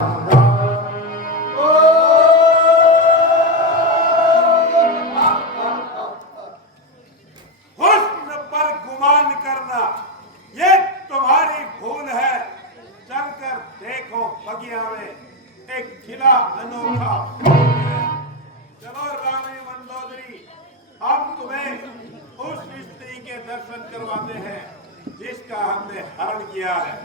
हुस्न पर गुमान करना ये तुम्हारी भूल है। चलकर देखो बगिया में एक खिला अनोखा फूल है। चलो रानी मंदोदरी, हम तुम्हें उस स्त्री के दर्शन करवाते हैं जिसका हमने हरण किया है।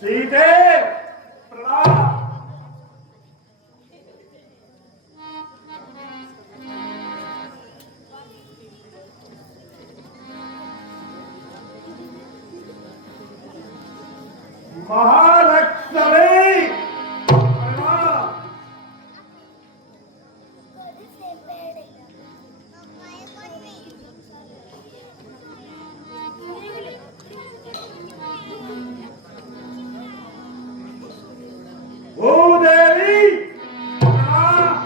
सीधे प्रणाम। महालक्ष्मी प्रणाम। भूदेवी प्रणाम।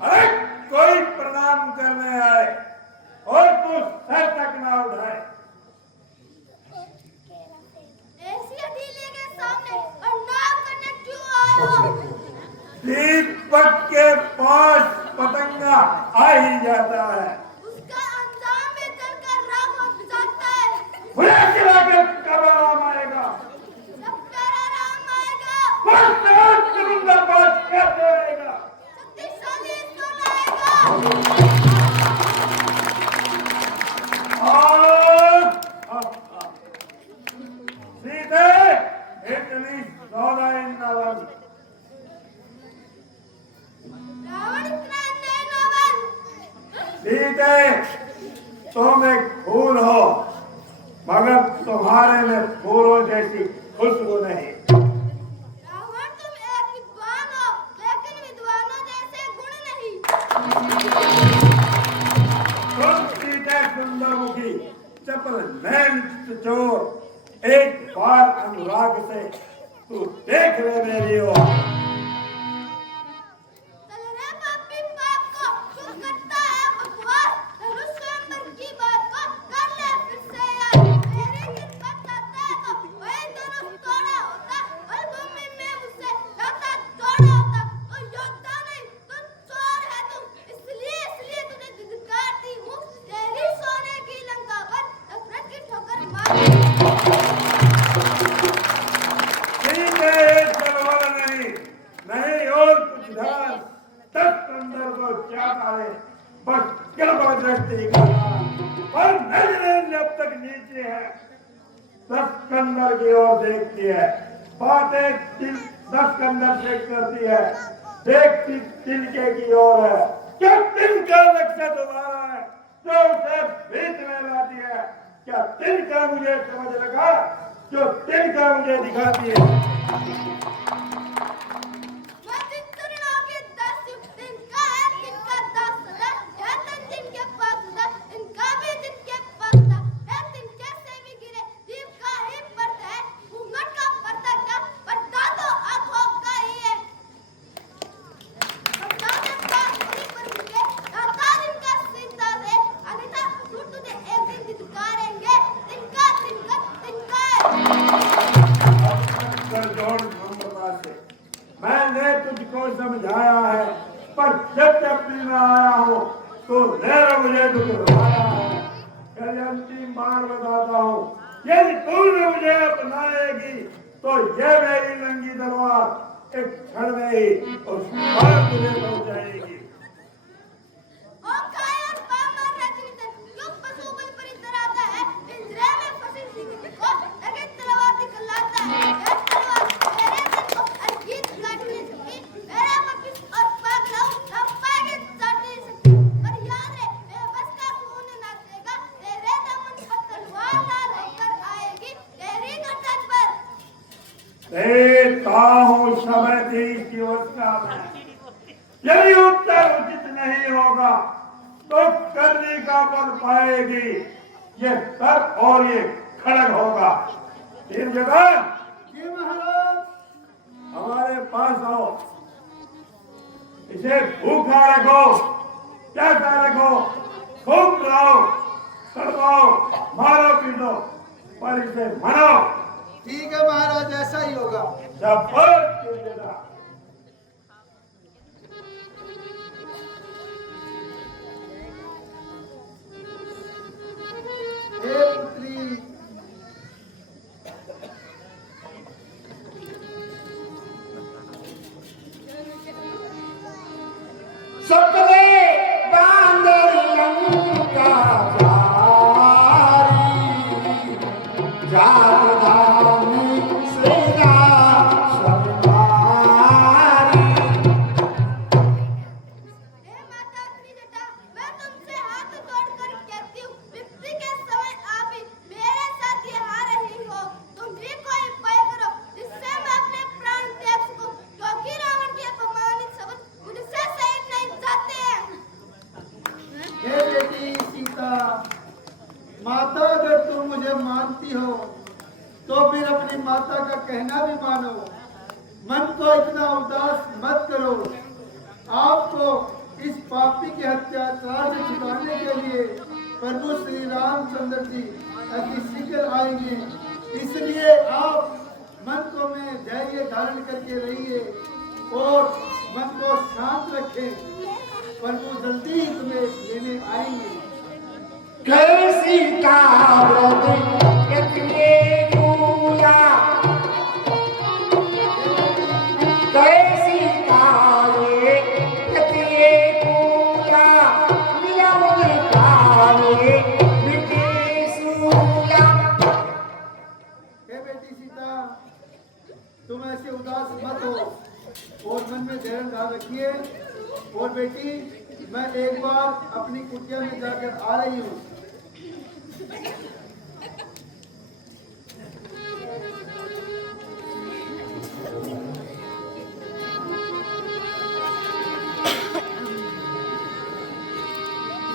अरे कोई प्रणाम करने आए और तू सर तक ना उठाए। ऐसी हथेली के सामने प्रणाम करने क्यों आए हो? दीपक के पास पतंगा आ ही जाता है। उसका अंजाम भी जलकर राख हो जाता है। बुरा खिला के कब आराम आएगा? जब तेरा राम आएगा, करूंगा बात कैसे आएगा? शक्तिशाली सुन आएगा। सीधे इतनी सौदा नवन। रावण इतना अन्याय न बन। सीधे तुम एक फूल हो मगर तुम्हारे में फूलों जैसी खुशबू नहीं। रावण तुम एक विद्वान हो लेकिन विद्वानों जैसे गुण नहीं। तुम सीधे सुंदरमुखी चपल नैन चोर, एक बार अनुराग से तू देख ले मेरी ओर। चल रे पापी पाप को, तू करता है बकवास। धनुष स्वयंवर की बात को कर ले फिर से याद। मेरी किस्मत चाहता है तो वही धनुष तोड़ा होता और भूमि में उसे लाता जोड़ा होता। तो योद्धा नहीं, तू चोर है तू। इसलिए तुझे धिक्कारती हूँ। तेरी सोने की लंका पर नफरत की ठोकर मार। नहीं और कुछ ध्यान तक अंदर को क्या पाए बस गड़बड़ दृष्टि का और नजरें जब तक नीचे है तक अंदर की ओर देखती है। बातें दिल 10 कंधर से करती है, देखती तिनके की ओर है। क्या तिनका लक्ष्य तुम्हारा है जो उसे बीच में लाती है? क्या तिनका मुझे समझ लगा जो तिनका मुझे दिखाती है? मैं दिन तुरना के 10 तिनका है, तिनका 10 है, या तिनके पास है, इनका भी तिनके पास था। या तिनके से भी गिरे दीप का ही पर्दा है, घूंघट का पर्दा क्या, पर्दा तो आंखों का ही है। पर्दा ने पास नहीं पर मुझे दाता इनका सीधा है, अन्यथा झूठ तुझे एक दिन धिक्कारेंगे। तिनका तिनका तिनका कर जोड़ धर्मता से मैंने तुझको समझाया है, पर जब अपनी में आया हो तो मेरा मुझे दुख रुलाया है। यदि अंतिम बार बताता हूँ, यदि तूने मुझे अपनाएगी तो ये मेरी नंगी तलवार एक क्षण में ही उस पार तुझे पहुंचाएगी। ओ कायर पामर रजनीधर क्यों पशुबल परी तरह है, पिंजरे में फंसी सिंह को लगे तलवार दिखलाता है। ये तलवार तेरे दिल को अजीत काटने सकी, मेरा वापिस और पागल तब पागे चाटने सकी। पर याद है बेबस का खून नाचेगा, तेरे दामन पर तलवार लाल होकर आएगी तेरी गर्दन पर। देखता हूँ समय की अवस्था में, यदि उत्तर उचित नहीं होगा तो करने का बल पाएगी। ये सर और ये खड़ग होगा। तीन जगह जी महाराज। हमारे पास आओ, इसे भूखा रखो, प्यासा रखो, खूब खाओ, तड़पाओ, मारो पीटो, पर इसे मरो। ठीक है महाराज, ऐसा ही होगा। शाबाश तीन जगह। हे पुत्री, सकले बांदरियंका जारी जागदानी सेना सवारी। हे माता त्रिजटा, मैं तुमसे हाथ जोड़कर कहती हूँ, विपत्ति के समय आप ही मेरे साथ यहाँ रही हो। तुम भी कोई उपाय करो जिससे मैं अपने प्राण त्याग सकूं, क्योंकि रावण के अपमानित शब्द मुझसे सही नहीं जाते हैं। हे बेटी सीता, माता अगर तुम मुझे मानती हो तो फिर अपनी माता का कहना भी मानो। मन को इतना उदास मत करो। आपको इस पापी के अत्याचार से छुड़ाने के लिए प्रभु श्री रामचंद्र जी अति शीघ्र आएंगे। इसलिए आप मन को में धैर्य धारण करके रहिए और मन को शांत रखें। प्रभु जल्दी ही तुम्हें लेने आएंगे। कैसी कावड़ कितने दूया, कैसी कावे कितने दूया, मिया मुझे कावे मिटे सूया। हे बेटी सीता, तुम ऐसे उदास मत हो और मन में धैर्य धारण रखिए। और बेटी, मैं एक बार अपनी कुटिया में जाकर आ रही हूँ।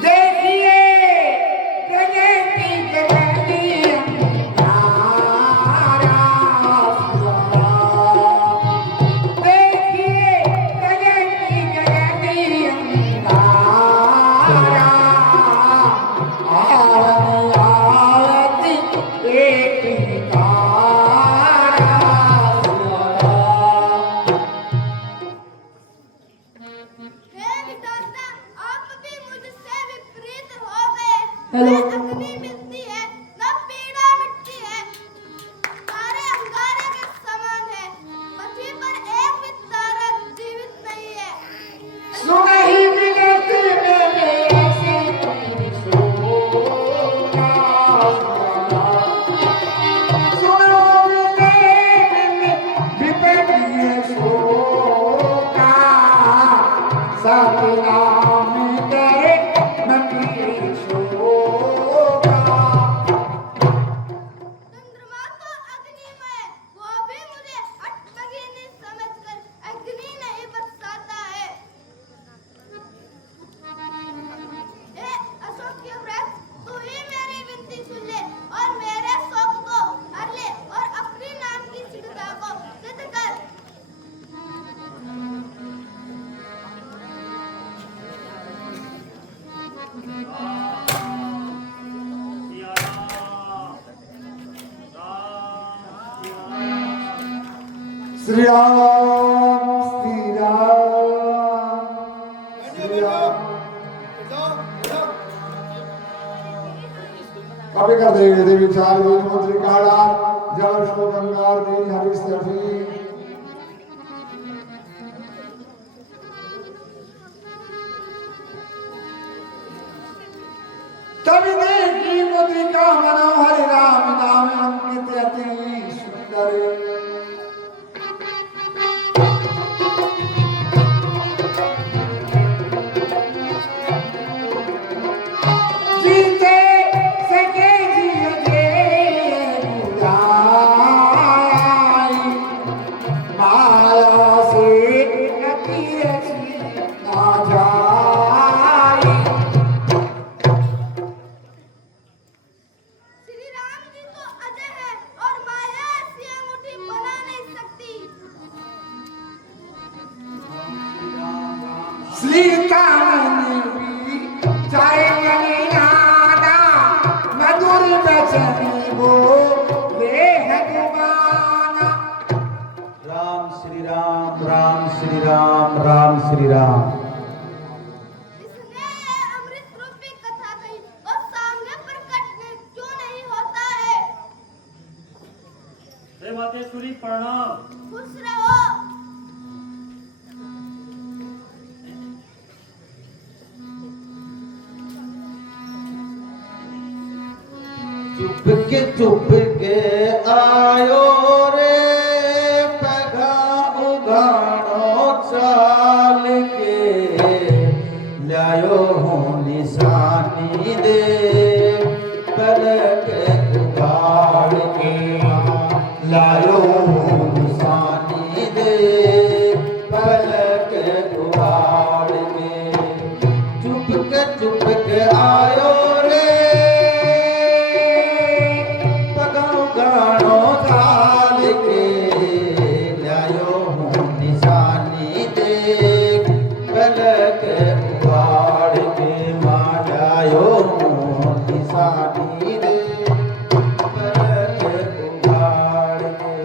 देखिए प्रगति करनी नारा सुरा। देखिए प्रगति करनी नारा सतनाम करे मंदिर शोभा। चंद्रमा तो अग्नि में, वो भी मुझे अटपगिनी समझकर अग्नि नहीं बरसाता है। हे अशोक के वृक्ष, तू ही मेरी विनती सुन ले और मेरे शोक को हर ले और अपनी नाम की सिद्धता को सिद्ध कर। श्री राम श्री राम श्री राम। कभी कर देवी देवी चार देवी मंत्री काड़ा जल शो गंगार देवी हरि सभी। तभी देखी मुद्रिका मनोहर राम नाम अंकित अति सुंदर। श्री राम जी तो अजय है और माया ऐसी अंगूठी बना नहीं सकती। सीता भी चाहे नाना मधुर बचनी वो देह दुबाना। राम श्री राम राम श्री राम राम श्री राम। इसने अमृत रूपी कथा कही और सामने प्रकट क्यों नहीं होता है। मातेश्वरी प्रणाम। खुश रहो। चुप के आयो रे पगा उगाड़ो चाल के लायो हूँ निशानी दे पलक उगाड़ के लायो हूँ निशानी दे पलक उगाड़ के। चुप के आयो रे गानो थाल के लायो हूँ निशानी दे पलक उगाड़ के माँ लायो हूँ निशानी दे पलक उगाड़ के।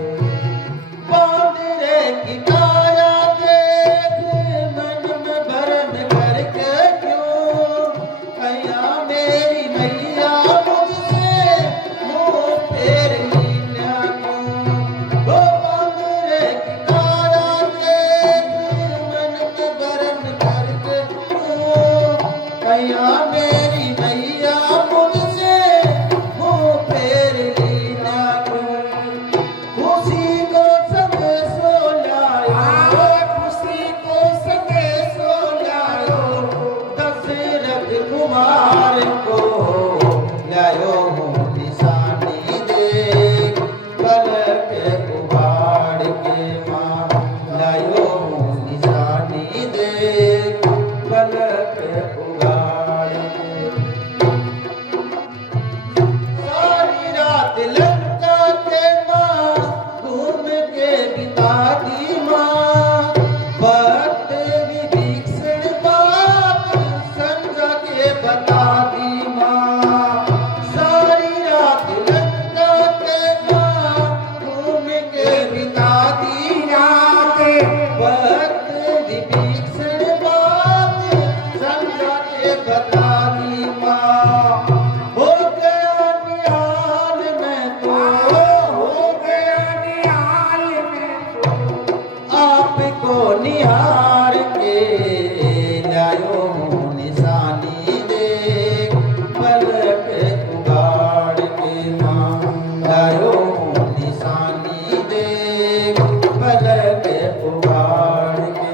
बांदरे की काया देख मन में भरन करके क्यों कैया मेरी मैया मुझसे मुँह फेर लीना क्यों। वो बांदरे की काया देख मन में भरन करके क्यों कैया मेरी मैया मुझसे मुँह फेर लीना क्यों। खुशी को संग सो लायो खुशी को संग सो लायो दशरथ कुमार को लायो हूँ निशानी दे पलक उगाड़ के माँ लायो हूँ निशानी दे पलक उगाड़ के। सारी रात लंका के माँ घूम के बिताती माँ भक्त विभीषण बात समझा के बताती माँ। सारी रात लंका के माँ घूम के बिताती रात भक्त विभीषण बात समझा के बताती माँ। हो गया निहाल में तो हो गया निहाल में तो आपको निहार के लायो हूँ निशानी दे पलक उगाड़ के माँ लायो हूँ निशानी दे पलक उगाड़ के।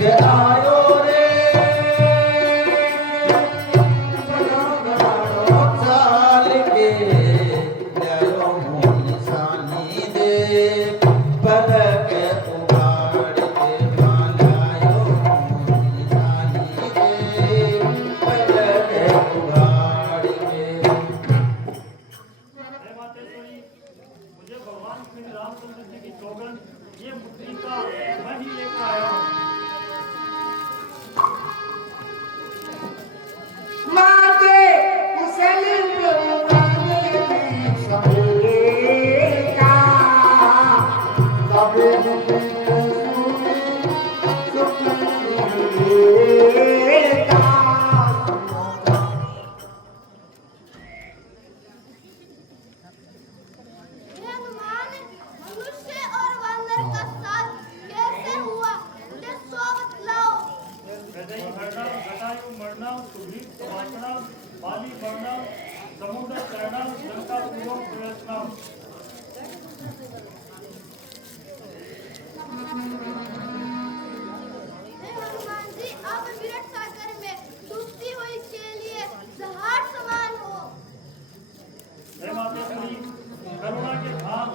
के आयो रे चाल के जयो निशानी दे पलक उगाड़ के मालायो निशानी दे पलक उगाड़ के। हे मातेश्वरी, मुझे भगवान श्री रामचंद्र जी की चौगन ये मुद्रिका मैं ही लेकर आया हूँ। माते कुशली प्रभुराने समेका तबे सुखी सुखीता। हे हनुमान, मनुष्य और वानर का साथ कैसे हुआ? मुझे सो बतलाओ। हृदय हरणम, जटायु मरणम, सुग्रीव समाचरणम, बाली वर्णम, समुद्र तरणम, लंका पूर्वम प्रयत्नम। हे हनुमान जी, आप विराट सागर में डूबती हुई के लिए जहाज समान हो। हे मातेश्वरी, करुणा के धाम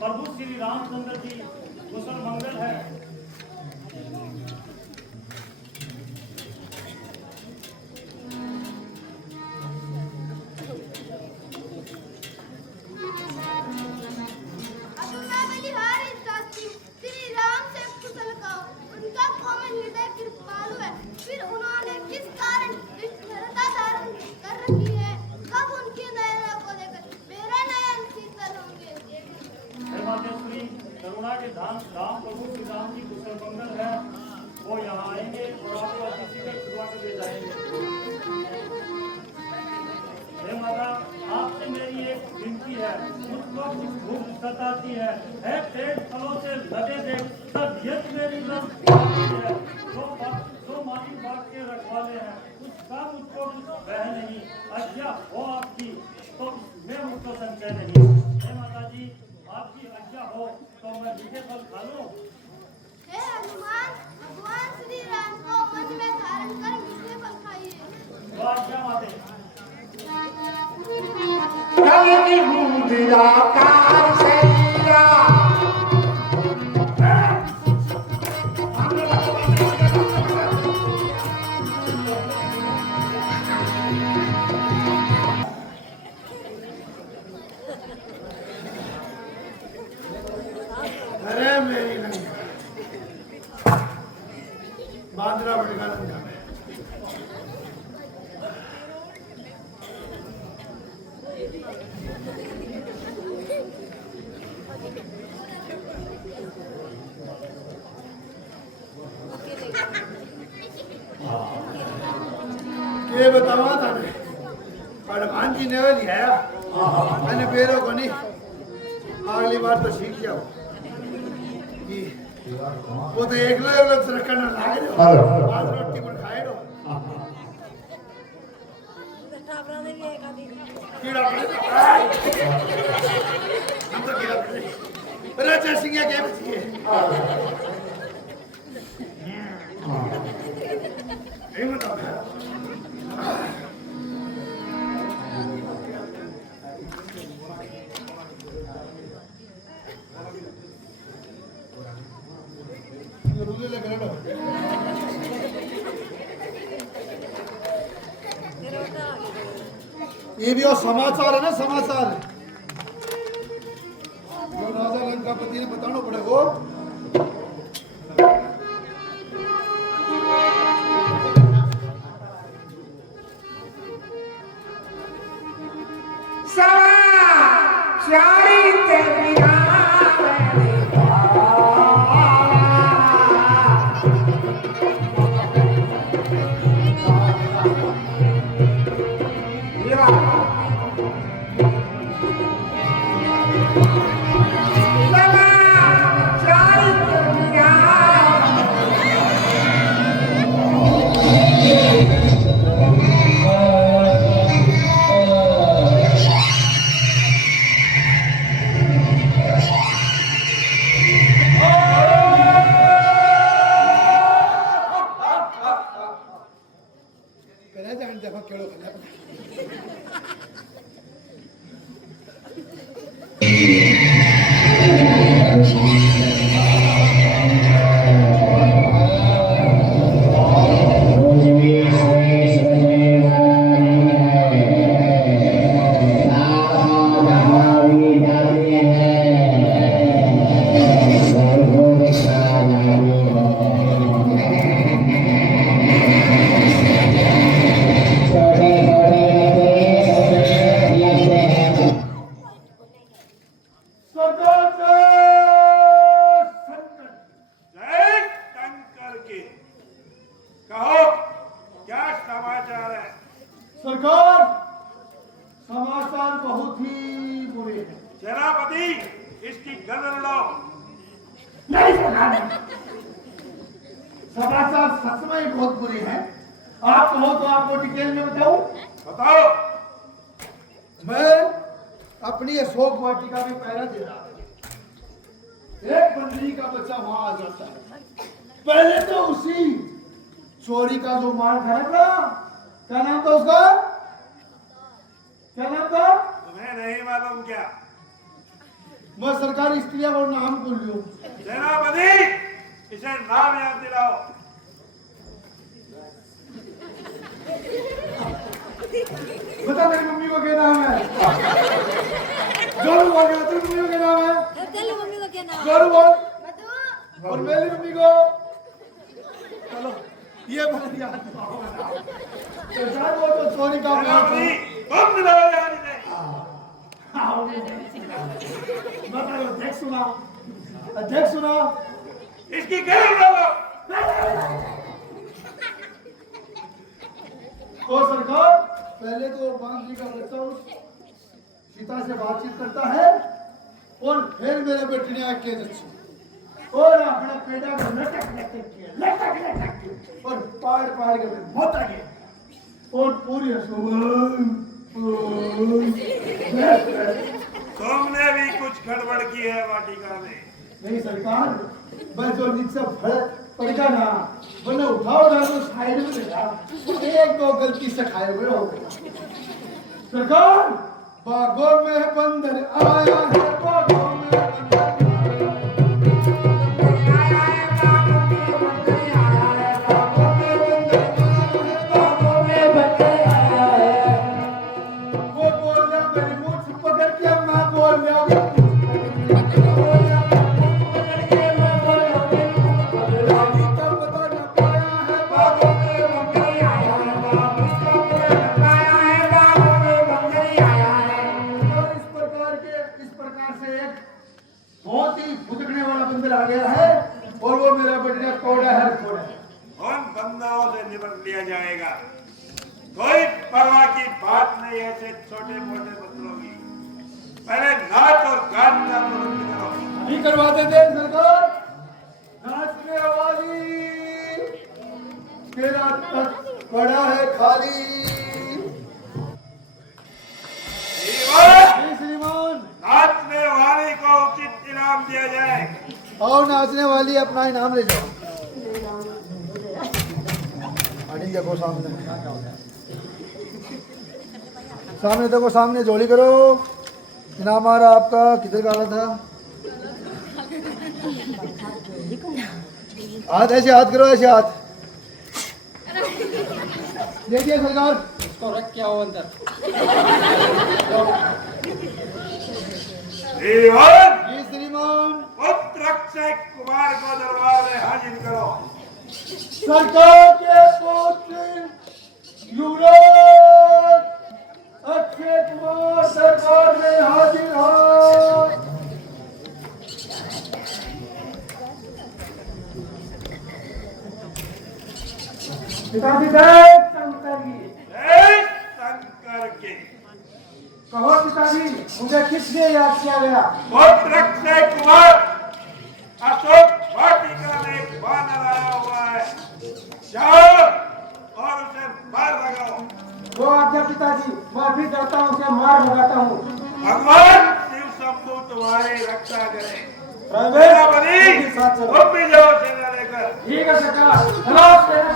प्रभु श्री रामचंद्र जी कुशल मंगल है। अब मैं बलिहारी चाहती हूँ, श्री राम से कुशल कहो। उनका कोमल हृदय कृपालु है। फिर उन्होंने किस कारण इस धरता धारण कर रखी है? कब उनकी नयनों को देखकर मेरे नयन शीतल होंगे? हे मातेश्वरी, करुणा के धाम राम प्रभु श्री राम जी कुशल मंगल है। वो यहाँ आएंगे और आपको किसी का छुड़वा कर ले जाएंगे। हे माता, आपसे मेरी एक विनती है। मुझको कुछ भूख सताती है पेट फलों से लदे देख तबीयत मेरी लगी है। जो माली बाग के रखवाले हैं, उसका मुझको कुछ वह नहीं। आज्ञा हो आपकी तो मैं मुझको संशय नहीं। हे माता जी, आपकी आज्ञा हो तो मैं मीठे फल खा लूं। हे हनुमान, भगवान श्री राम को मन में धारण कर मीठे फल खाइए। तो आज्ञा माते। कलकी बूंदिया कार सैया अरे मेरी लंका बांद्रा बड़का लंका में ये बतावा था ने पर भांजी ने वाली है मैंने पैरों को नहीं अगली बार तो सीख जाओ कि वो तो एक लोग से रखना लागे रो आज रोटी पर खाए रो कीड़ा पड़े हम तो कीड़ा पड़े राजा सिंह के बचिए ये बताओ ये भी और समाचार है ना समाचार जो राजा लंकापति ने बताना पड़ेगा Yeah. देखो केड़ो खा जय शंकर के। कहो क्या समाचार है? सरकार, समाचार बहुत ही बुरे हैं। सेनापति, इसकी गर्दन उड़ाओ। नहीं सरकार, समाचार सच में ही बहुत बुरे हैं। आप कहो तो आपको डिटेल में बताऊं? बताओ। मैं अपनी अशोक वाटिका में पहरा दे रहा था। एक बंदरी का बच्चा वहां आ जाता है। पहले तो उसी चोरी का जो मार था ना, क्या नाम था उसका? क्या नाम था? तुम्हें नहीं मालूम क्या? मैं सरकारी स्त्रियां और नाम बोल लूं। सेनापति, इसे नाम याद दिलाओ। बता मेरी मम्मी को क्या नाम है? जोरू बोल रहा, तेरी मम्मी को क्या नाम है? तेरी मम्मी को क्या नाम? जोरू बोल। मधु। और मेरी मम्मी को चलो ये बात याद वो तो चोरी का मार सेनापति, तुम दिलाओ याद इसे। बताओ, देख सुना इसकी गर्दन उड़ाओ। तो सरकार, पहले तो बांसुरी का बच्चा उस सीता से बातचीत करता है और फिर मेरे बेटे ने आके और अपना पेड़ा को लटक के और पार के मौत आ गया और पूरी तुमने भी कुछ गड़बड़ की है वाटिका में। नहीं सरकार, मैं जो नीचे पड़ेगा ना, मैंने उठाओ ना तो साइड में लगा, एक दो गलती से खाए हुए हो गए। सरकार, बागों में बंदर आया है, बागों में बंदर बहुत ही भुगतने वाला बंदर आ गया है और वो मेरा बेटा कोड़ा है। उन बंदरों से निपट लिया जाएगा। कोई परवाह की बात नहीं है ऐसे छोटे मोटे बंदरों की। पहले नाच और गान का प्रबंध करो। अभी करवा देते सरकार। नाचने वाली तेरा तक बड़ा है खाली। श्रीमान, नाचने वाले को उचित इनाम दिया जाए। और नाचने वाली अपना इनाम ले जाओ। देखो सामने देखो, सामने जोड़ी करो। इनाम आ रहा आपका। किधर का था? हाथ ऐसे हाथ करो, ऐसे हाथ देखिए सरकार। तो रख क्या हो अंदर? श्रीमान, पुत्र अक्षय कुमार को दरबार में हाजिर करो। सरकार के पुत्र युवराज अक्षय कुमार दरबार में हाजिर हो। पिताजी जय शंकर की। जय शंकर के। कहो पिताजी, मुझे किसने याद किया गया? पुत्र अक्षय कुमार अशोक वाटिका में एक बानर आया हुआ है। जाओ और उसे मार लगाओ। वो आज्ञा पिताजी, मैं भी जाता हूँ, उसे मार लगाता हूँ। भगवान शिव शंभु तुम्हारी रक्षा करे। सेनापति, तुम भी जाओ सेना लेकर। ठीक है सरकार। चलो सेना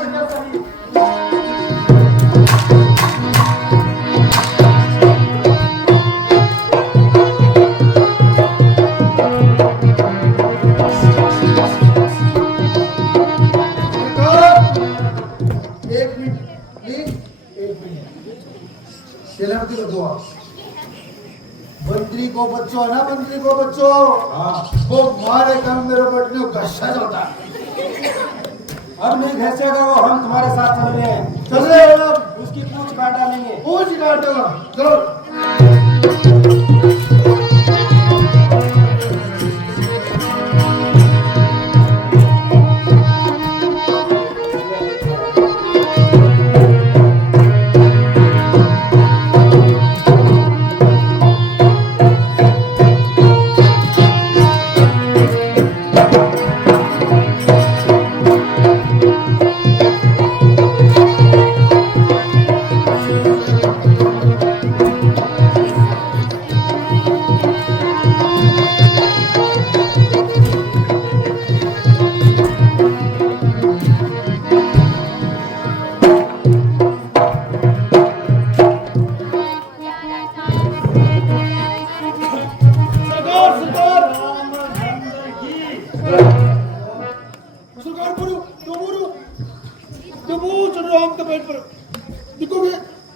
सेनापति को दुआ। मंत्री को बच्चों ना, मंत्री को बच्चों, वो मारे काम मेरे बटने को घसा जाता है। अब नहीं घसेगा वो, हम तुम्हारे साथ चल रहे हैं। चल रहे हो अब? उसकी पूंछ काट डालेंगे। पूछ काटेगा, चलो।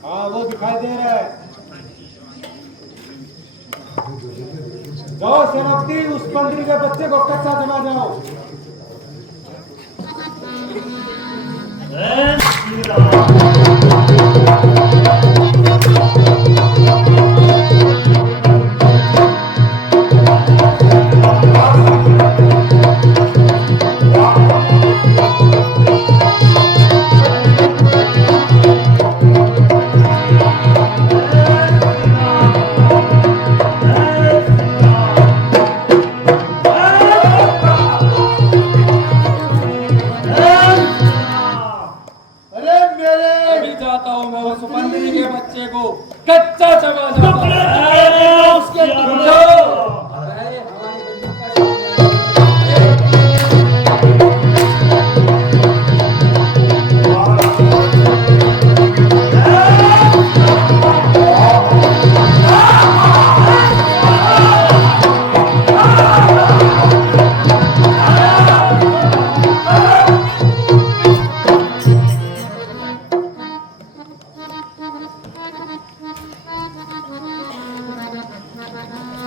हाँ वो दिखाई दे रहा है। जाओ सेनापति, उस मंत्री के बच्चे को कच्चा जमा जाओ। जय श्री राम। कच्चा जमा जाओ। उसके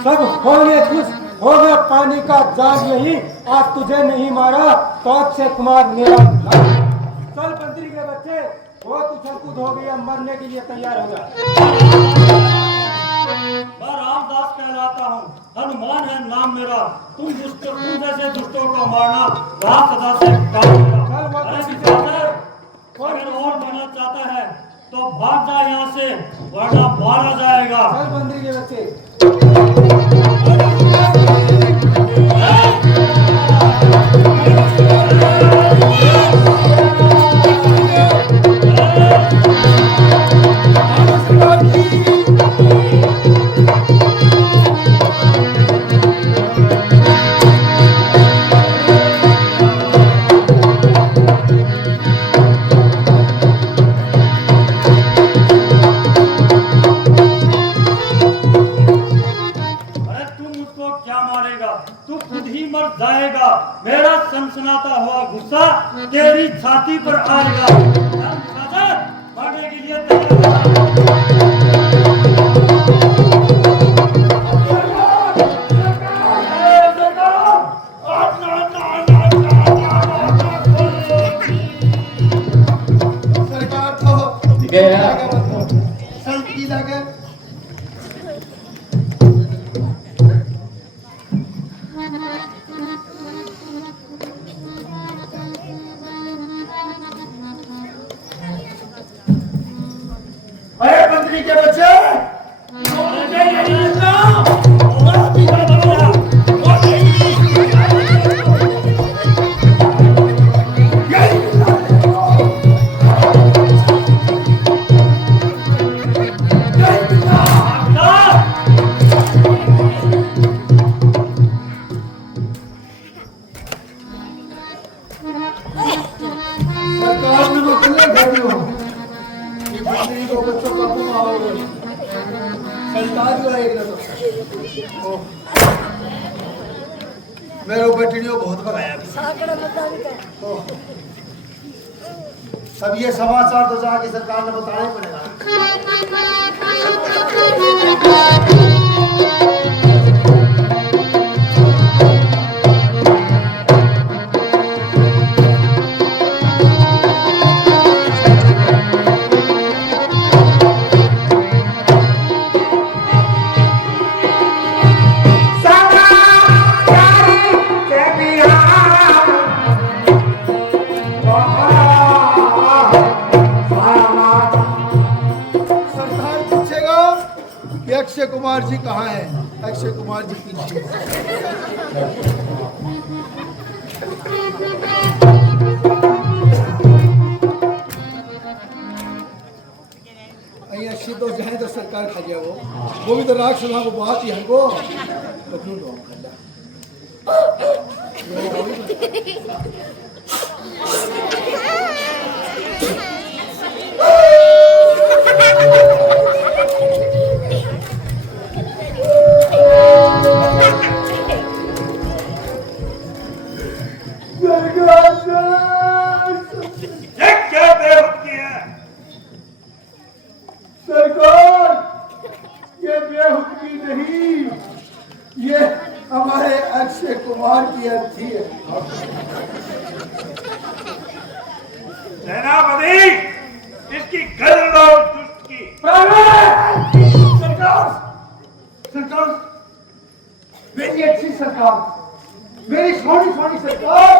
सब हो गए खुश हो गया। पानी का जाग यही, आज तुझे नहीं मारा तो अक्षय कुमार मेरा। चल मंत्री के बच्चे, वो तू कूद हो गया, मरने के लिए तैयार हो जा। मैं रामदास कहलाता हूँ, हनुमान है नाम मेरा। तुम जैसे दुष्टों को मारना राम सदा से काम मेरा। अगर और बनना चाहता है तो भाग जा यहाँ से, वरना मारा जाएगा। चल मंत्री के बच्चे। तू खुद ही मर जाएगा। मेरा सनसनाता हुआ गुस्सा तेरी छाती पर आएगा। मरने के लिए सरकार तो संत की जगह मंत्री के बच्चे सरकार ने मसले घड़ी हो मंत्री को बच्चों का तुम आओगे सरकार जो आएगी ना मेरे ऊपर टीडियो बहुत भगाया। अब ये समाचार तो जाके सरकार ने बताना ही पड़ेगा। सरकार पूछेगा कि अक्षय कुमार जी कहाँ है? अक्षय कुमार जी पीछे। अच्छी तो जाए तो सरकार खा जाए वो भी तो राग सुना को बहुत ही हमको तो क्यों लो ये क्या बेवकूफी है? सरकार ये बेहुक्मी नहीं, ये हमारे अक्षय कुमार की अर्थी है। सेनापति, इसकी गर्दन और दुष्ट की सरकार सरकार मेरी अच्छी सरकार, मेरी सोनी सोनी सरकार,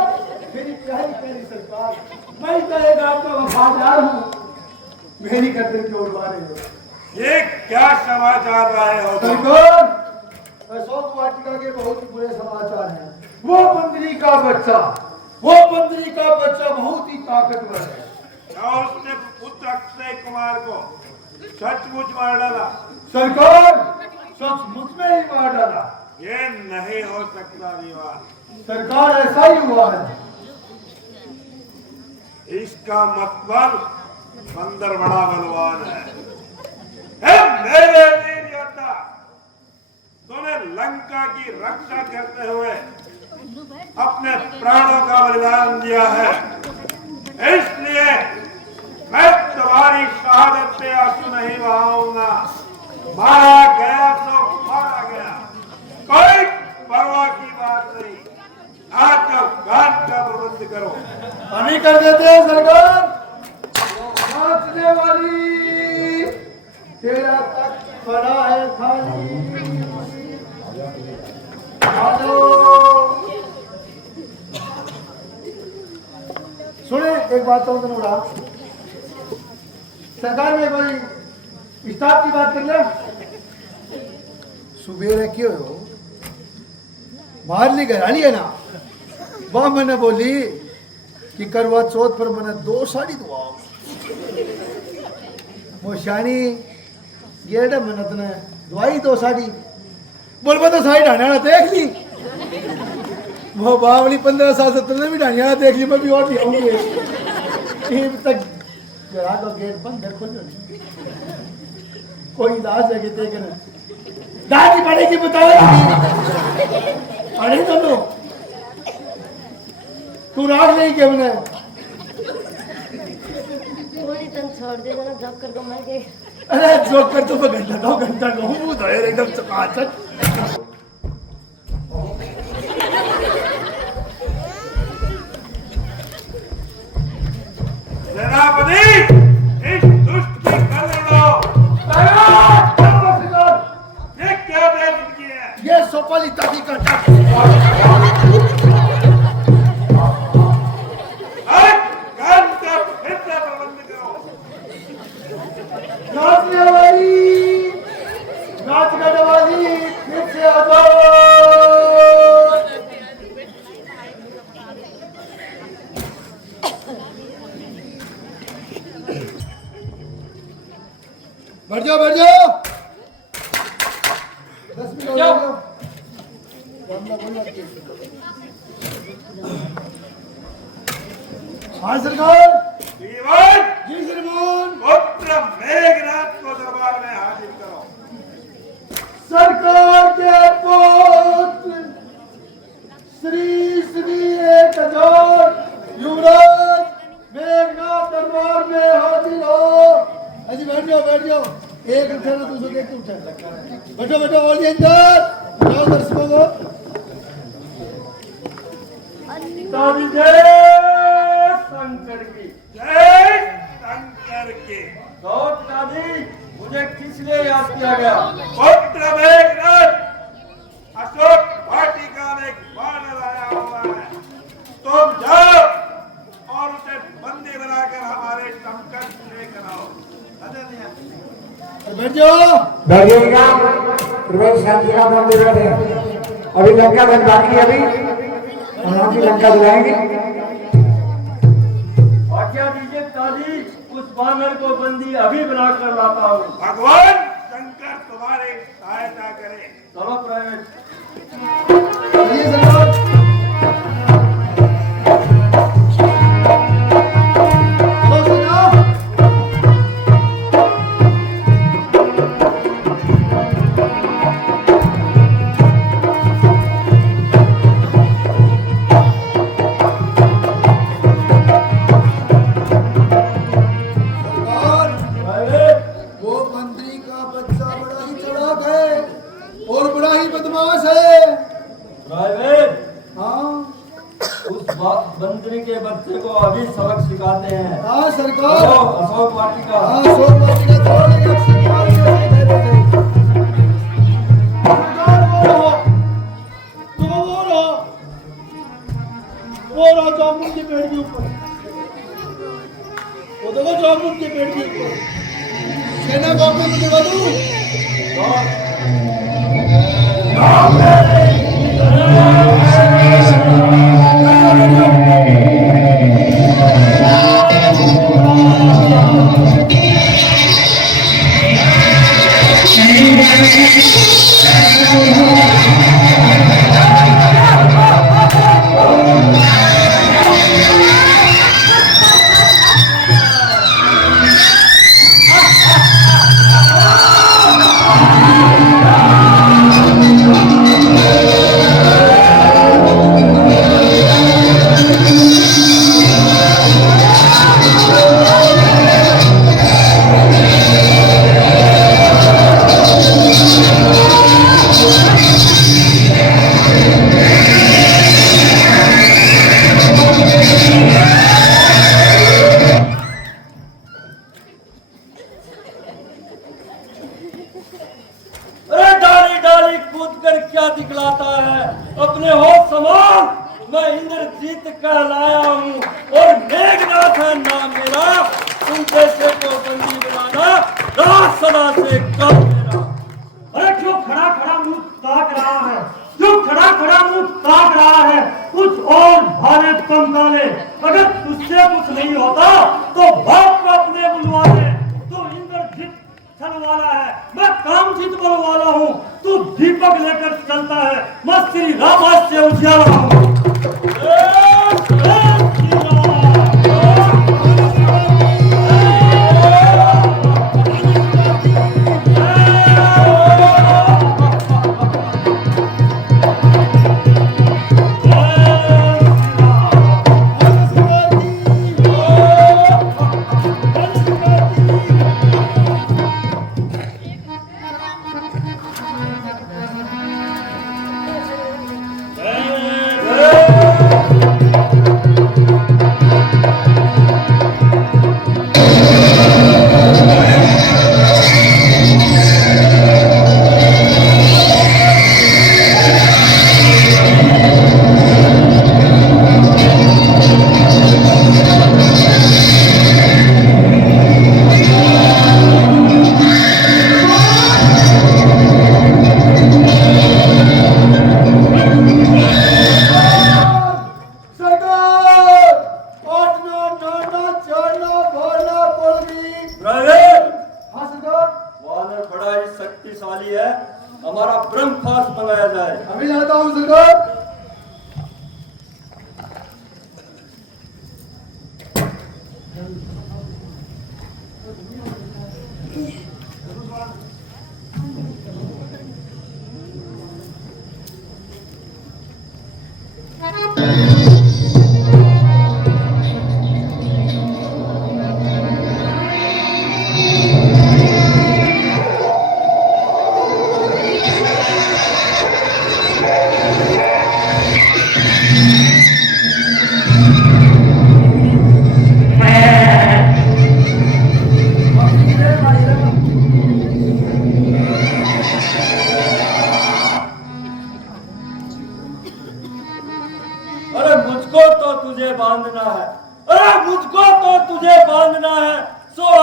मेरी प्यारी प्यारी सरकार, मैं कहेगा आपका वफादार हूँ, मेरी गर्दन क्यों उड़वा रहे हो? ये क्या समाचार लाए हो तुम? सरकार अशोक वाटिका के बहुत ही बुरे समाचार हैं। वो बंदरी का बच्चा बहुत ही ताकतवर है। क्या उसने पुत्र अक्षय कुमार को सचमुच मार डाला? सरकार सचमुच में ही मार डाला। ये नहीं हो सकता दीवार। सरकार ऐसा ही हुआ है। इसका मतलब बंदर बड़ा बलवान है। मेरे वीर योद्धा, तूने लंका की रक्षा करते हुए अपने प्राणों का बलिदान दिया है, इसलिए मैं तुम्हारी शहादत पे आंसू नहीं बहाऊंगा। मारा गया तो मारा गया, कोई परवाह की बात नहीं। आकर घाट का प्रबंध करो। हम ही कर देते हैं सरकार। नाचने वाली तेरा तक पड़ा है खाली। हेलो सुने एक बात तो उड़ा सरकार में कोई स्टाफ की बात कर ले। सुबह क्यों हो मारली घराली है ना, वह मैंने बोली कि करवा चौथ पर मैंने 2 साड़ी दुआ मोशानी गेड़ मैंने तने दवाई 2 साड़ी बोल मैं तो साड़ी ढाने वाला देख ली। वो बावली 15 साल से तुमने भी ढाने वाला देख ली, मैं भी और भी आऊंगी तक जरा तो गेट बंद है, खोल कोई इलाज है कि देख ना दादी पड़ेगी बताओ अरे दोनों तू राग नहीं क्या मैंने थोड़ी तन छोड़ दे ना, जब कर दो मैं गई। अरे जोक कर तो मैं घंटा 2 घंटा कहूँ तो यार एकदम चकाचक। सेनापति, इस दुष्ट की गर्दन लो। ये क्या बेइज्जती है? ये सोपाली ताकी का डर। घाट का फिर से प्रबंध करो। नाचने वाली नाच गाने वाली फिर से आ जाओ। बढ़ जाओ 10 मिनट हो गए। हाँ सरकार दीवान, जी श्रीमान। पुत्र मेघनाथ को दरबार में हाजिर करो। सरकार के पुत्र श्री श्री 1000 युवराज मेघनाथ दरबार एक उठा ना दूसरे देख उठा बैठो बैठो ऑडियंस जाओ दर्शकों को ताली जय शंकर की। जय शंकर के। तो पिताजी मुझे किस लिए याद किया गया? पुत्र मेघनाथ अशोक वाटिका में एक बानर आया हुआ है, तुम जाओ और उसे बंदी बनाकर हमारे समकक्ष लेकर आओ। बैठ जाओ बैठिएगा प्रवेश शांति का मंदिर बैठे। अभी लंका बन बाकी है, अभी हम भी लंका बुलाएंगे। आज्ञा दीजिए पिताजी, उस बानर को बंदी अभी बनाकर लाता हूँ। भगवान शंकर तुम्हारी सहायता करे। चलो प्रवेश। ये सरकार चलो सुनो वो मंत्री का बच्चा बड़ा ही चढ़ाक है और बड़ा ही बदमाश है। प्राइवेट हाँ बंदरी के बच्चे को अभी सबक सिखाते हैं। हाँ सरकार। अशोक वाटिका। हाँ अशोक वाटिका छोड़ेंगे अब सरकार के साथ बैठे। सरकार वो रहा जामुन के पेड़ के ऊपर, वो देखो जामुन के पेड़ के ऊपर सेना को आपको दिखा दूं।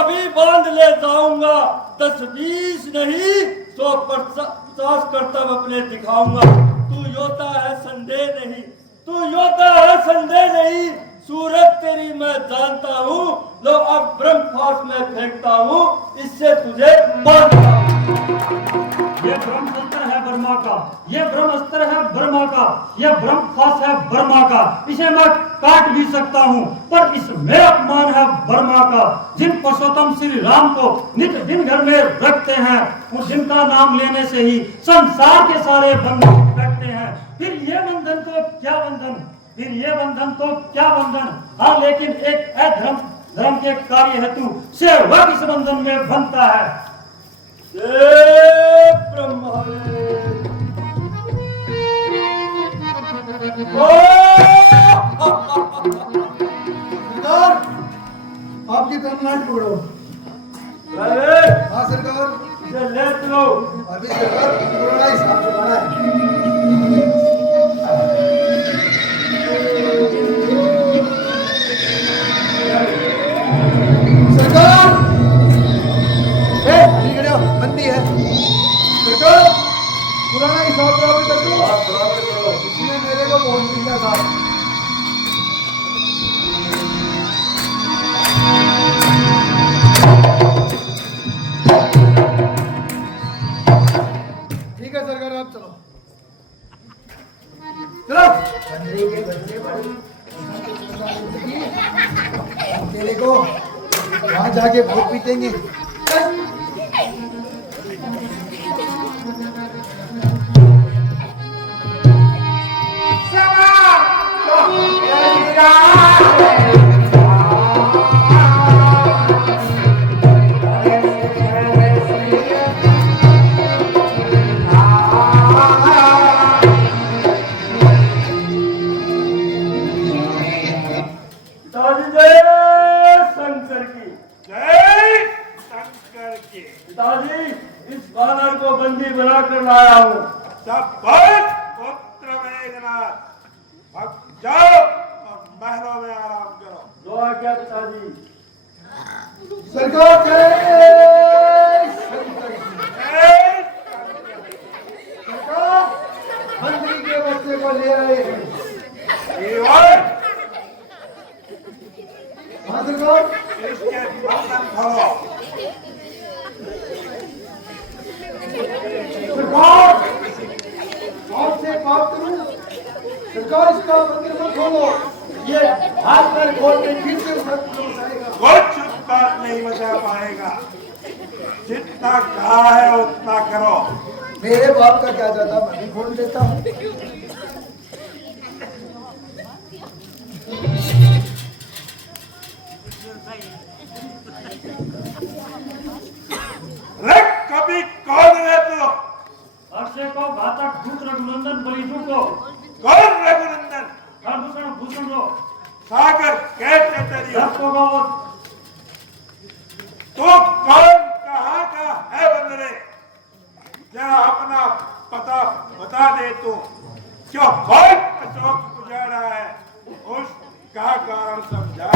अभी बांध ले जाऊंगा, 10-20 नहीं 150 करतब अपने दिखाऊंगा। तू योद्धा है संदेह नहीं, तू योद्धा है संदेह नहीं, सूरत तेरी मैं जानता हूँ। लो अब ब्रह्मफास में फेंकता हूँ, इससे तुझे बांधता हूँ। ये ब्रह्मास्त्र है बर्मा का, ये ब्रह्मास्त्र है बर्मा का, ये ब्रह्मफास है बर्मा का। इसे मैं काट भी सकता हूँ, पर इसमें अपमान है बर्मा का। जिन पुरुषोत्तम श्री राम को नित दिन घर में रखते हैं, उन जिनका नाम लेने से ही संसार के सारे बंधन कटते हैं। फिर ये बंधन तो क्या बंधन, फिर ये बंधन तो क्या बंधन। हाँ, लेकिन एक धर्म के कार्य हेतु सेवक इस बंधन में बनता है। सरकार, आपकी तमिलनाडु पकड़ो। हाँ सरकार, ले चलो। अभी सरकार पुराना हिसाब चुकाना है। सरकार, बंदी है। सरकार, पुराना हिसाब बराबर कर दो। इसने मेरे को बहुत दिया था। ठीक है सरकार, आप चलो चलो। तेरे को वहां जाके बहुत पीटेंगे। पिताजी, इस बानर को बंदी बना कर लाया हूँ। शाबाश पुत्र मेघनाथ, अब जाओ और महलों में आराम करो। दुआ क्या पिताजी। सरकार सरकार, मंत्री के बच्चे को ले आए। हाँ सरकार, इसके बंधन खोलो। सरकार, आपसे बात करूं। सरकार, इसका मंदिर मत खोलो, ये हाथ पैर खोल के फिर से उठाएगा। कुछ उत्पाद नहीं बचा पाएगा। जितना कहा है उतना करो। मेरे बाप का क्या जाता, मैं भी खोल देता हूँ। कभी कौन है तो अक्षय को घातक दूत रघुनंदन बलिजू को। कौन रघुनंदन? भूषण भूषण रो सागर कैसे तेरी को गाओ। तो कौन कहाँ का है बंदरे? जरा अपना पता बता दे तू। क्यों बहुत अशोक उजाड़ा है, उसका कारण समझा।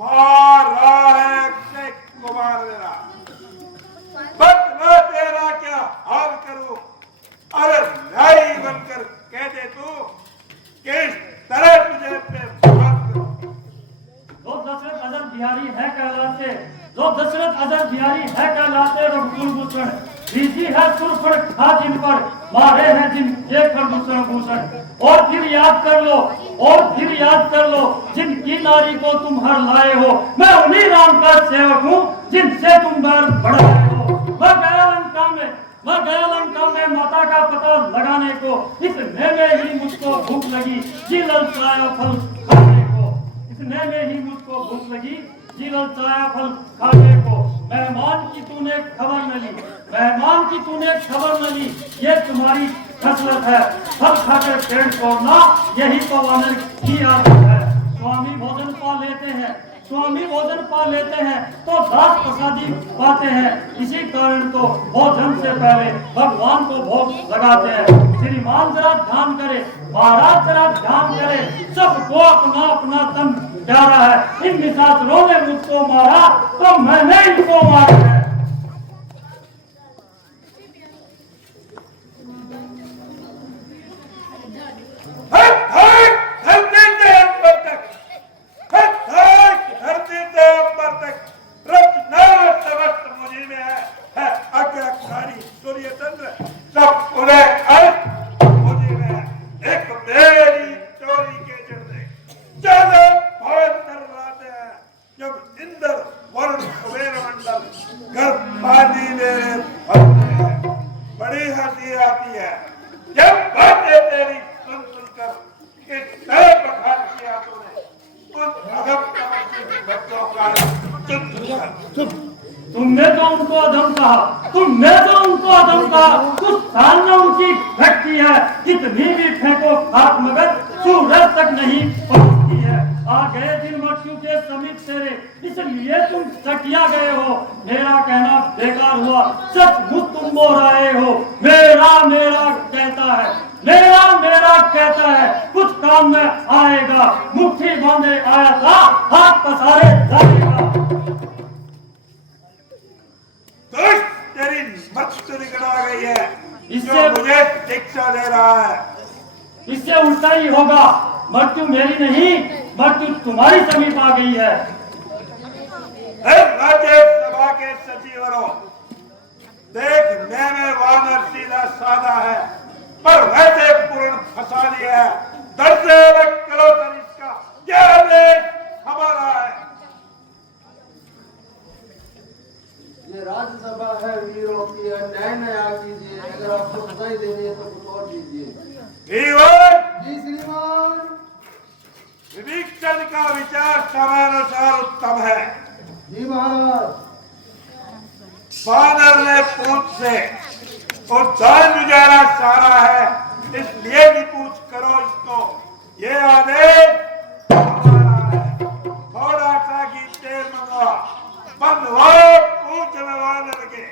मारा है अक्षय कुमार मेरा, बदला तेरा क्या हाल करूं? अरे न्यायी बनकर कह दे तू किस तरह तुझे पे बात करूं। जो दशरथ अजर बिहारी है कहलाते, जो दशरथ अजर बिहारी है कहलाते रघुकुल भूषण। रीति है सुरफड़ खा जिन पर, मारे हैं जिन एक भूषण भूषण। और फिर याद कर लो, और फिर याद कर लो, जिनकी नारी को तुम हर लाए हो, मैं उन्हीं राम का सेवक हूँ जिनसे तुम बार बढ़ाए हो। मैं गया लंका में माता का पता लगाने को, इसने में ही मुझको भूख लगी जी ललचाया फल खाने को। इसने में ही मुझको भूख लगी जी ललचाया फल खाने को। मेहमान की तूने खबर न ली, मेहमान की तूने खबर न ली, ये तुम्हारी खसलत है। फल खाकर पेट तोड़ना यही तो वानर की आदत है। स्वामी भोजन पा लेते हैं, स्वामी भोजन पा लेते हैं तो दास प्रसादी पाते हैं। इसी कारण तो भोजन से पहले भगवान को भोग लगाते हैं। श्रीमान जरा ध्यान करे, महाराज जरा ध्यान करे, सबको अपना अपना तन प्यारा है। इन निशाचरों ने मुझको मारा तो मैंने इनको मारा है। बड़ी हंसी आती है जब बातें तेरी सुन सुनकर किस तरह बखान किया तूने उन अगम तमस्वी बच्चों का। चुप तुमने तो उनको अधम कहा, तुमने तो उनको अधम कहा। कुछ सामने उनकी भक्ति है, कितनी भी फेंको खाक मगर सूरज तक नहीं पहुंचती है। आ गए दिन मृत्यु के समीप तेरे, इसलिए तुम चकिया गए हो। मेरा कहना बेकार हुआ, सचमुच तुम मोह रहे हो। मेरा मेरा कहता है, मेरा मेरा कहता है, कुछ काम में आएगा। मुट्ठी बांधे आया था, हाथ पसारे जाएगा। तेरी मस्तूरी गड़ा गई है, इससे मुझे शिक्षा दे रहा है। इससे उल्टा ही होगा। मृत्यु मेरी नहीं, मृत्यु तुम्हारी समीप आ गई है। राज्य सभा के सचिवरों, देखने में वानर सीधा साधा है, पर वैसे पूर्ण फंसा लिया है। दर से अलग करो तो इसका क्या देश हमारा है। ये राज्यसभा है वीरों की, न्याय न्याय कीजिए। अगर आपको सजाई देनी है तो कुछ और दीजिए। जी श्रीमान। विभीषण का विचार समानुसार उत्तम है। जी महाराज। वानर ने पूछ से उद्धार गुजारा सारा है, इसलिए भी पूछ करो इसको। ये आदेश हमारा है। थोड़ा सा घी तेल मंगवा, बंधुओं पूछ में वानर के,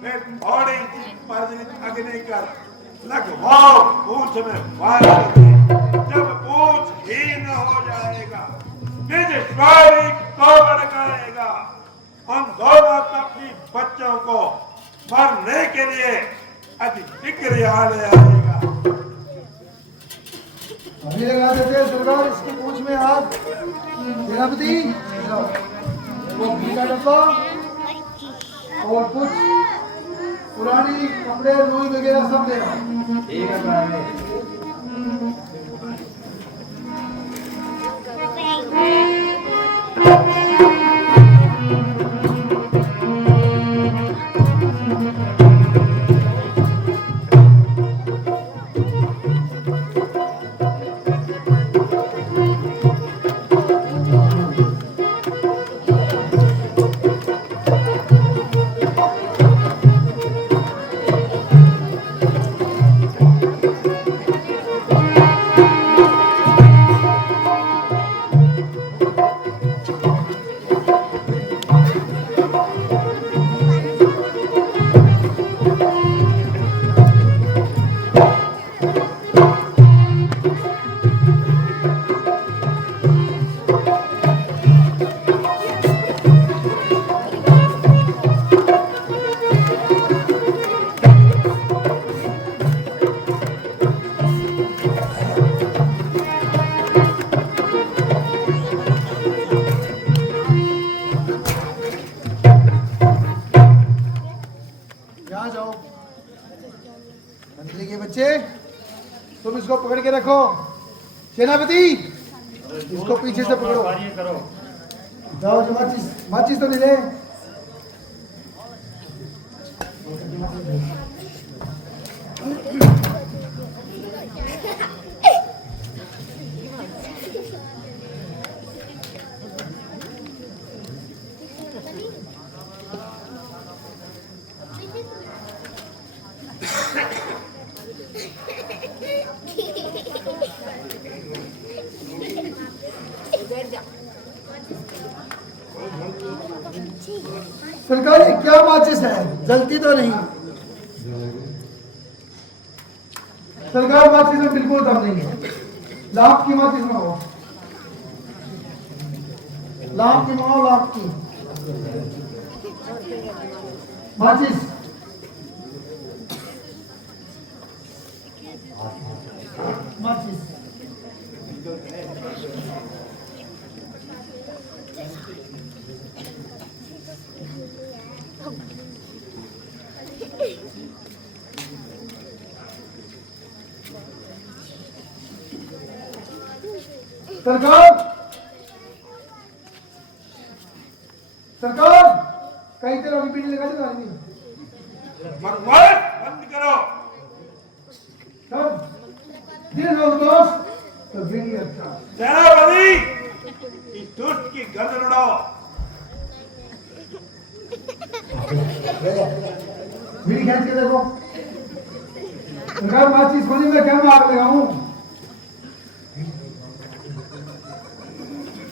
फिर थोड़ी सी प्रज्वलित अग्नि कर लगवाओ पूछ में वानर के। जब पूछ हीन हो जाएगा, निज स्वामी को भड़काएगा। उन दोनों तपी बच्चों को मरने के लिए अधिक यहाँ ले आएगा। अभी लगा देते हैं सरकार इसकी पूंछ में हाथ। सेनापति वो घी का डब्बा और कुछ पुरानी कपड़े रुई वगैरह सब देना। ठीक है। मंत्री के बच्चे, तुम इसको पकड़ के रखो। सेनापति इसको पीछे से पकड़ो। जाओ, जो माचिस तो ले ले। सरकार ये क्या माचिस है, जलती तो नहीं? सरकार माचिस में बिल्कुल दम नहीं है, लाभ की माचिस में हो। लाख की माओ लाख की माचिस माचिस सरकार सरकार कहीं तरह की पीढ़ी लगा देगा नहीं बकवास बंद करो। सब दिन हो दोस्त तो पीढ़ी अच्छा सेनापति इस दुष्ट की गर्दन उड़ाओ। पीढ़ी खींच के देखो सरकार माचिस खोली में क्या मार लगाऊं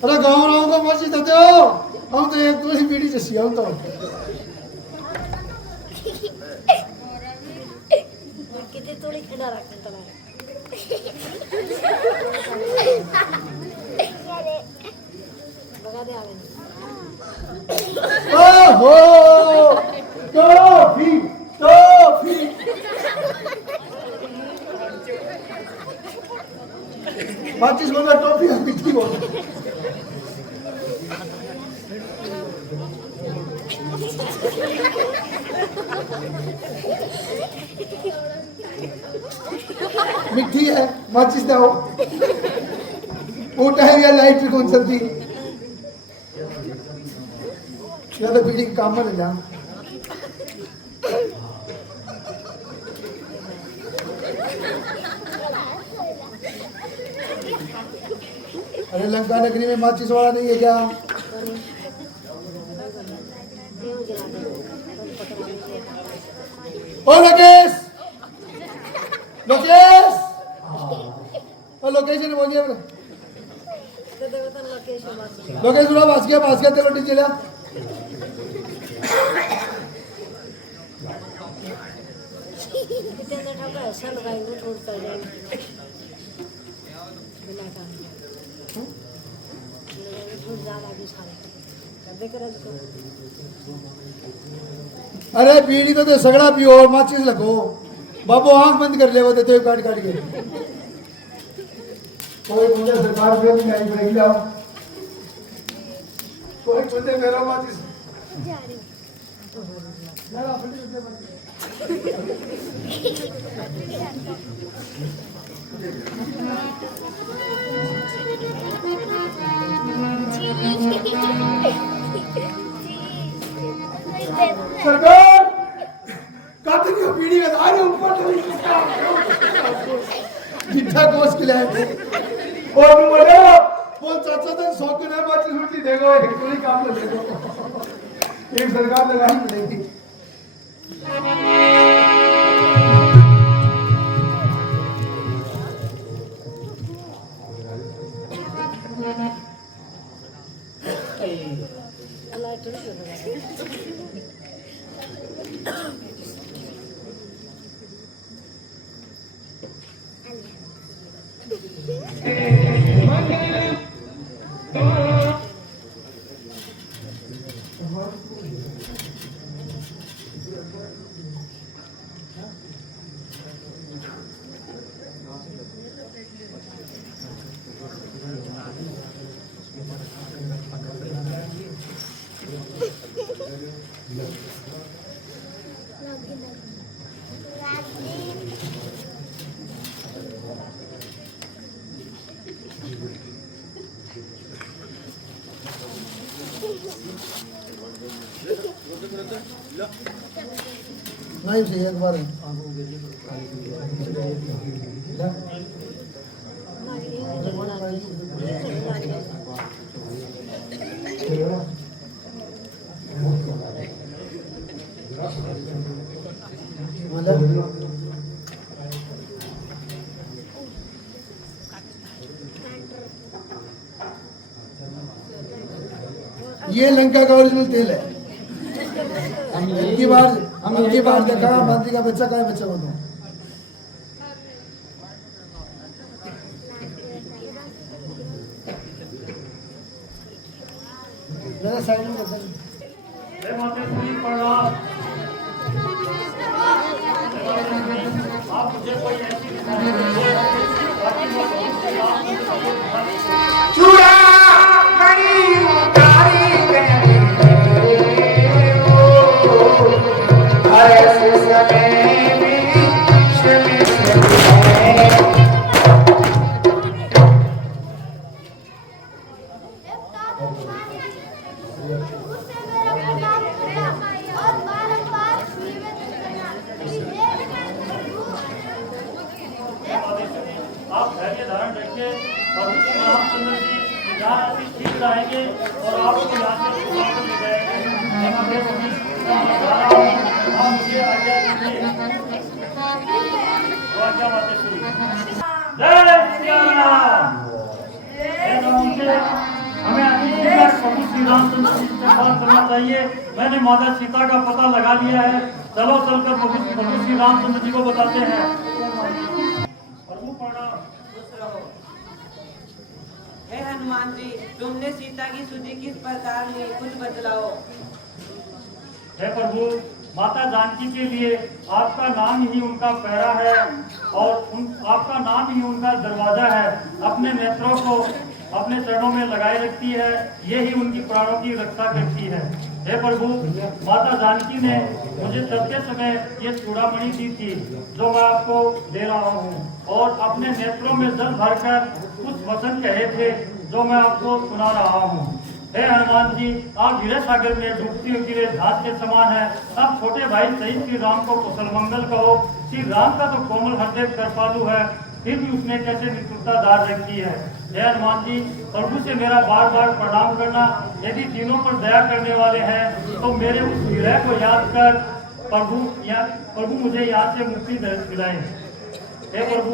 अरे गाँव राव को माचिस देते हो हम तो एक दूसरी पीढ़ी से सिया तो कितने थोड़ी खड़ा रखते तो बगा दे आवे ओहो टॉफी टॉफी माचिस बोला टॉफी हम मिठी बोल मिठी है माचिस दो वो टाइम या लाइट भी कौन चलती या तो बीड़ी काम में जा अरे लंका नगरी में माचिस वाला नहीं है क्या ओ लोकेश लोकेश ओ लोकेशन बोलिए लोकेश पूरा बाज गया तेरे टीचर कितने ठोका ऐसा लगाएंगे छोड़ता है बिना काम छोड़ जा आगे सारे देख रहे हो अरे बीड़ी तो सगड़ा पियो और माचिस लगो बाबू आंख बंद कर ले वो देते काट काट के कोई मुझे सरकार पे नहीं आई पड़ेगी लाओ कोई बंदे मेरा माचिस सरकार काटे की पीढ़ी का अरे ऊपर जिठा कोस के लाए और बोलो वो चाचा तक शौक ना बात छुट्टी देखो एक कोई काम ना देखो एक सरकार लगानी पड़ेगी नहीं सही एक बार ये लंका का ओरिजिनल तेल है इनकी बार देखा मंत्री का बच्चा का बच्चा को दो हे मातेश्वरी प्रणाम। आप मुझे कोई ऐसी ताकि मैं चूड़ा करी उतारी ऐसे समय में शर्मिंदा उससे मेरा प्रणाम करना और बारंबार निवेदन करना। आप धैर्य धारण रखिए और श्री रामचंद्र जी यहाँ अभी ठीक रहेंगे और आपको यहाँ से वापस ले जाएंगे। आप मुझे आज्ञा दीजिए। आज्ञा मातेश्वरी। जय श्री राम। हमें अभी प्रभु श्री रामचंद्र जी से बात करना चाहिए। मैंने माता सीता का पता लगा लिया है। चलो चलकर प्रभु श्री रामचंद्र जी को बताते हैं। प्रभु प्रणाम। हे हनुमान जी, तुमने सीता की सुधि किस प्रकार ली, कुछ बतलाओ। हे प्रभु, माता जानकी के लिए आपका नाम ही उनका पहरा है और आपका नाम ही उनका दरवाजा है। अपने नेत्रों को अपने चरणों में लगाए रखती है, यही उनकी प्राणों की रक्षा करती है। हे प्रभु, माता जानकी ने मुझे चलते समय ये चूड़ामणि दी थी जो मैं आपको दे रहा हूँ और अपने नेत्रों में जल भरकर कुछ वचन कहे थे जो मैं आपको सुना रहा हूँ। हे हनुमान जी, आप वीर सागर में डूबती हुई घास के समान है। अब छोटे भाई सहित श्री राम को कुशल मंगल कहो। श्री राम का तो कोमल हृदय कृपालु है, फिर भी उसने कैसे निष्ठुरता दार रखी है। हे हनुमान जी, प्रभु से मेरा बार बार प्रणाम करना। यदि तीनों पर दया करने वाले हैं तो मेरे उस विरह को याद कर प्रभु मुझे यहाँ से मुक्ति दिलाए। हे प्रभु।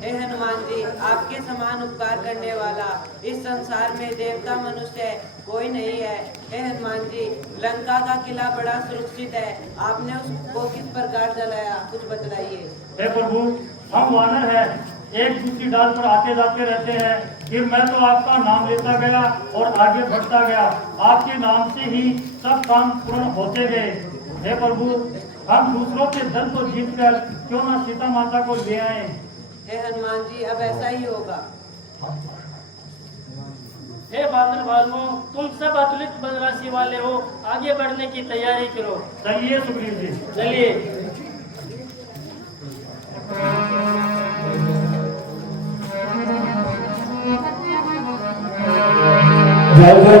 हे हनुमान जी, आपके समान उपकार करने वाला इस संसार में देवता मनुष्य कोई नहीं है। हे हनुमान जी, लंका का किला बड़ा सुरक्षित है, आपने उसको किस प्रकार जलाया, कुछ बतलाइए। हे प्रभु, हम वानर हैं, एक दूसरी डाल पर आते जाते रहते हैं। फिर मैं तो आपका नाम लेता गया और आगे बढ़ता गया। आपके नाम से ही सब काम पूर्ण होते गए। हे प्रभु, हम दूसरों के दल को जीत कर क्यों न सीता माता को ले आए। हे हनुमान जी, अब ऐसा ही होगा। हे बादल भालुओं, तुम सब अतुलित बल राशि वाले हो, आगे बढ़ने की तैयारी करो। चलिए सुग्रीव जी, चलिए। जय जय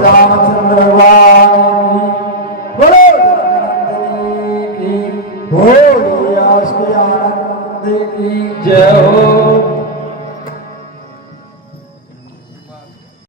रामचंद्र भगवान की, बोलो जगन्नाथ की, बोलो आनंद की जय हो।